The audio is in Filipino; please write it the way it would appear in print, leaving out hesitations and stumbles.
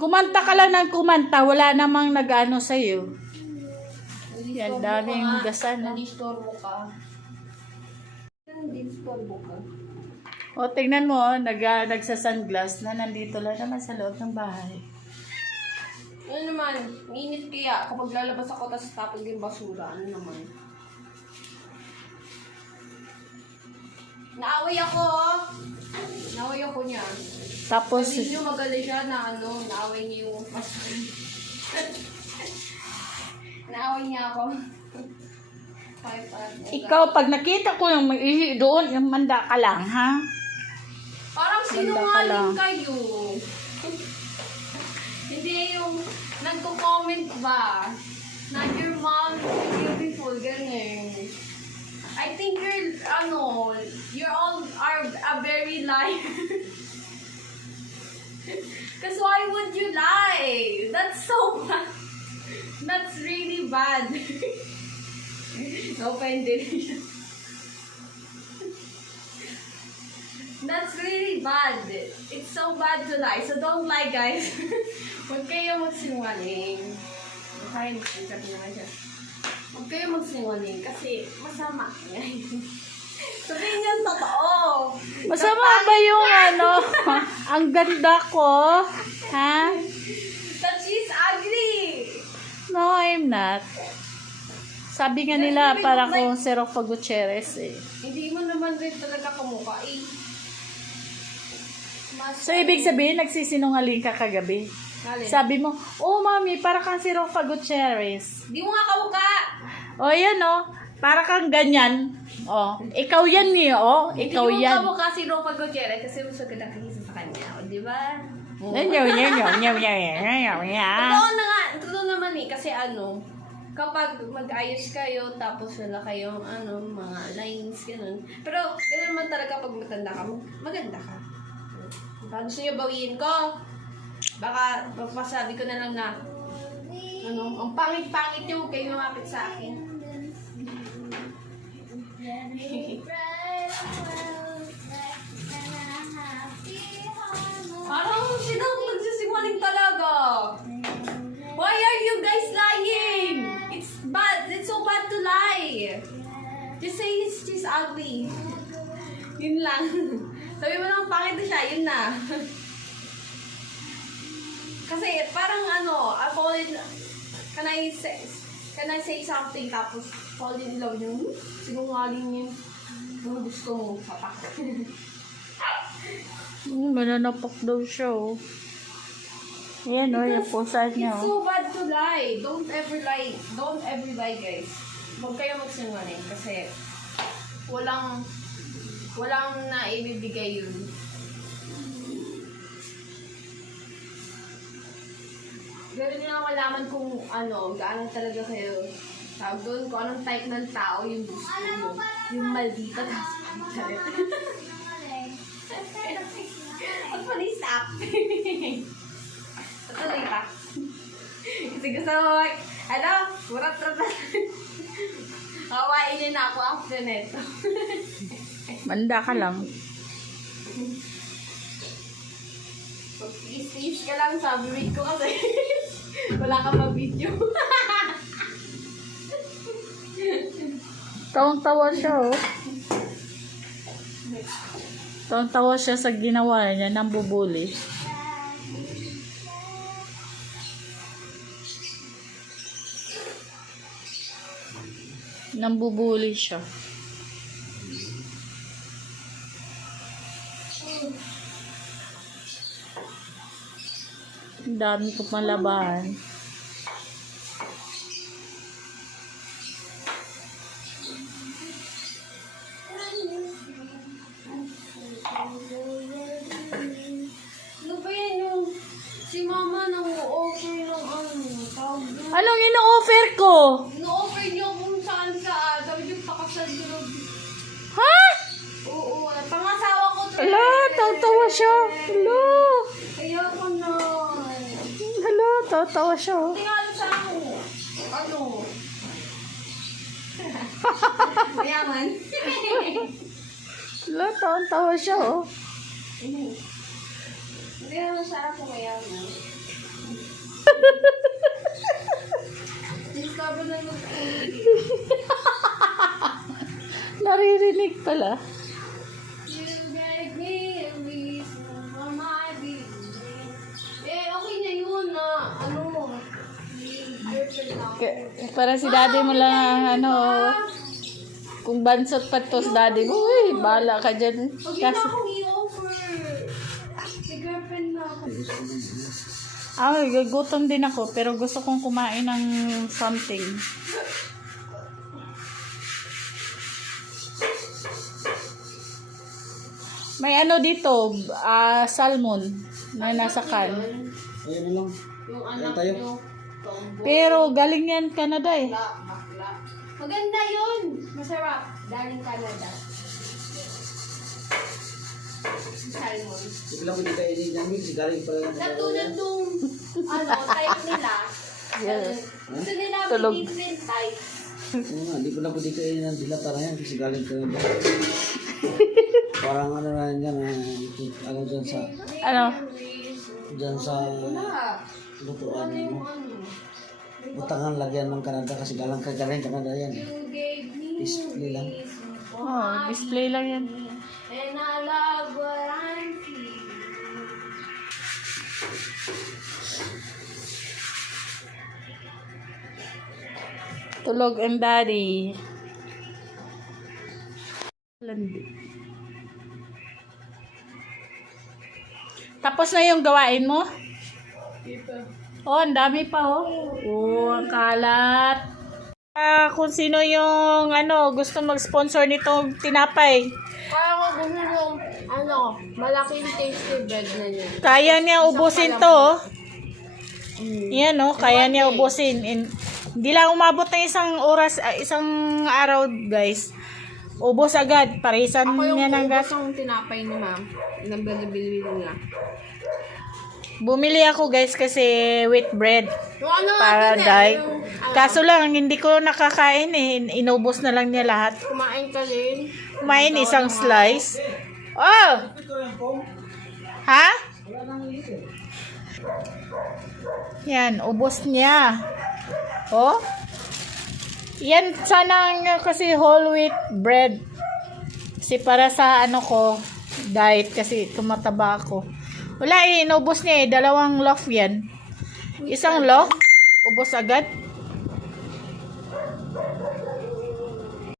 Kumanta ka lang ng kumanta. Wala namang nag-ano sa'yo. Yan, daming gasan. Nadistorbo ka. Nadistorbo ka. O, tingnan mo, nagsa-sunglass na nandito lang naman sa loob ng bahay. Ano naman, mainit kaya kapag lalabas ako tapos tapos yung basura. Ano naman? Naaway ako. Naaway ako niya. Tapos, Sabi niyo magaling siya na naaway niya yung basura. Naaway niya ako. ikaw, pag nakita ko yung maihi doon, yung manda ka lang, ha? Parang sinungaling kayo. Hindi yung nagko-comment ba na your mom is beautiful, ganun. I think you're all are a very liar. Cause why would you lie? That's so bad. That's really bad. Offended. That's really bad. It's so bad to lie. So don't lie, guys. Huwag kayo magsinungaling. Okay, sabi naman siya. Huwag kayo magsinungaling kasi masama. Sabihin niyo ang totoo. Masama ba yung ang ganda ko? Ha? That she's ugly. No, I'm not. Sabi nga nila, para kung si Rofa Gutierrez eh. Hindi mo naman rin talaga kamukha eh. So, ibig sabihin, nagsisinungaling ka kagabi. Alin? Sabi mo, oh, mami, para kang si Rofa Gutierrez. Di mo nga kamukha. O, yan, para kang ganyan. O, ikaw yan ikaw Hindi mo yan. kamukha si Rofa Gutierrez kasi gusto ka nakikisa sa kanya. O, di ba? Totoo na nga. Totoo naman eh. Kasi kapag mag-ayos kayo, tapos wala kayong mga lines, ganun. Pero, ganun naman talaga pag matanda ka, maganda ka. Baka gusto nyo bawiin ko. Baka masabi ko na lang na, ang pangit-pangit nyo, huwag kayo lumapit sa akin. Parang silang nagsisinungaling talaga. Why are you guys lying? It's bad. It's so bad to lie. Just say she's ugly. Yun lang. Sabi mo lang pangit na siya, yun na. Kasi parang I fall in, can I say something tapos fall in love yung sinungaling yun. Yung gusto mo, papak. Mananapak daw siya, Yan, yung pusa niya. It's so bad to lie. Don't ever lie. Don't ever lie, guys. Huwag kayo magsinungaling kasi walang naibibigay yun. Ganun nyo lang malaman kung gaano talaga kayo. Tawag doon, kung anong type ng tao yung gusto nyo. Yung maldita. Please stop. Tuloy pa. Kasi gusto mo murat-rat. Kawain niyo na ako after neto. Manda ka lang. Please ka lang, sabi ko kasi wala ka mag-video. Tawang-tawa siya, Tawang-tawa siya sa ginawa niya ng bubuli. Nambubuli siya. Ang dami ko malabahan. Ano ba yan yung si mama nang-o-offer ng tawag doon? Anong ino-offer ko? No-offer niyo kung saan. Sabi niyo pakasal doon. Ha? Oo, pangasawa ko to. Ala, tawa siya. Ala. Kaya ko na. Ala, tawa siya. Tingala sa ako. Mayaman. Ala, tawa siya, Hindi naman sa ako mayaman. Discover na yung Naririnig pala. You gave me a reason for my being. Okay na yun na, girlfriend na ako. Para si daddy mo lang ang kung bansot pa to si daddy mo, uy, bahala ka dyan. Huwag yun na akong i-offer. Si girlfriend na ako. Gugutom din ako, pero gusto kong kumain ng something. May dito, salmon na nasa can. Ayun na lang. Yung anak tayo. nyo, tomboy. Pero galing yan Canada eh. Bakla. Maganda yun. Masarap. Daling Canada. Salmon. Hindi lang hindi kainin niya. Si galing pala ng Natulad nung, type nila. Yes. Gusto nila Tulog. different type. Oo nga, hindi ko lang pwede kainin ng dila para yan. Kasi galing pala ng parang na yan dyan. Dyan sa, dyan sa lutuan mo. Butangan lagyan ng Canada kasi galing Canada yan. Display lang. Display lang yan. And I love what I'm feeling. Tulog ang daddy. Landi. Tapos na yung gawain mo? Oh, ang dami pa oh. Oh, ang kalat. Kung sino yung gusto mag-sponsor nitong tinapay. Parang gusto yung, malaking tasty bread na yun. Kaya niya ubusin to oh. Yan oh, kaya niya ubusin. Hindi lang umabot ng isang oras, isang araw guys. Ubos agad. Parisan niya ng gas. Ako yung tinapay ni ma'am. Nabili niya. Bumili ako guys kasi wheat bread. Yung Para diet. yung, Kaso lang, hindi ko nakakain eh. Inubos na lang niya lahat. kumain ka din. Kumain isang slice. Oh! Ha? Yan, ubos niya. Oh? Yan sana kasi whole wheat bread. Kasi para sa ko, diet kasi tumataba ako. Wala inubos niya eh. 2 loaf yan. Isang loaf, ubos agad.